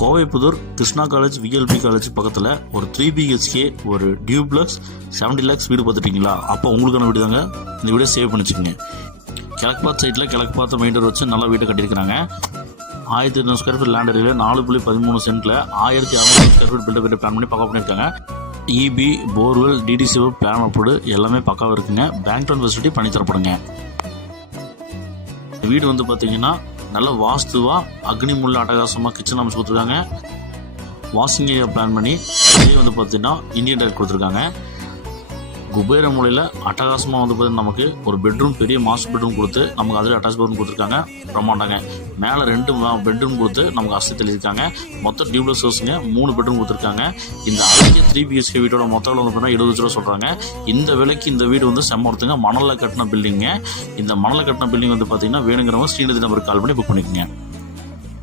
Kovaipudur Krishna college VLB college பக்கத்தில் ஒரு 3 BHK ஒரு டியூப்ளக்ஸ் 70 lakhs வீடு பார்த்துட்டீங்களா? அப்போ உங்களுக்கான வீடு தாங்க. இந்த வீடை சேவ் பண்ணிச்சுக்கோங்க. கிழக்கு பார்த்த சைட்டில் கிழக்கு பார்த்த மெயின் டோர் வச்சு நல்லா வீட்டை கட்டியிருக்கிறாங்க. 1200 ஸ்கொயர் ஃபீட் லேண்ட் ஏரியா 4.13 சென்ட்டில் 1600 ஸ்கொயர் ஃபீட் பில்டப் பிளான் பண்ணி பக்கா பண்ணியிருக்காங்க. EB borewell DTCP plan approved எல்லாமே பக்காவாக இருக்குங்க. பேங்க் லோன் ஃபெசிலிட்டி பண்ணி தரப்படுங்க. வீடு வந்து பார்த்தீங்கன்னா நல்ல வாஸ்துவா அக்னி முள்ள அட்டகாசமாக கிச்சன் அமைச்சு கொடுத்துருக்காங்க. வாஷிங் ஏரியா பிளான் பண்ணி அதே வந்து பார்த்தீங்கன்னா இந்தியன் டைல் கொடுத்துருக்காங்க. குபேர மூலையில் அட்டகாசமாக வந்து பார்த்தீங்கன்னா நமக்கு ஒரு பெட்ரூம், பெரிய மாஸ்டர் பெட்ரூம் கொடுத்து நமக்கு அதில் அட்டாச் பெட்ரூம் கொடுத்துருக்காங்க. பிரம்மாண்டாங்க. மேலே 2 பெட்ரூம் கொடுத்து நமக்கு அசதி தெளிச்சிருக்காங்க. மொத்தம் டியூப்ளக்ஸ் ஹவுஸுங்க 3 பெட்ரூம் கொடுத்துருக்காங்க. இந்த அழகிய 3 BHK வீட்டோட மொத்தம் வந்து பார்த்தீங்கன்னா 20 லட்ச ரூபா சொல்கிறாங்க. இந்த விலைக்கு இந்த வீடு வந்து செம்ம ஒருத்துங்க. மணலில் கட்டின பில்டிங்க. இந்த மணலில் கட்டின பில்டிங் வந்து பார்த்தீங்கன்னா வேணுங்கிறவங்க ஸ்ரீநிதி நம்பருக்கு கால் பண்ணி புக் பண்ணிக்கோங்க.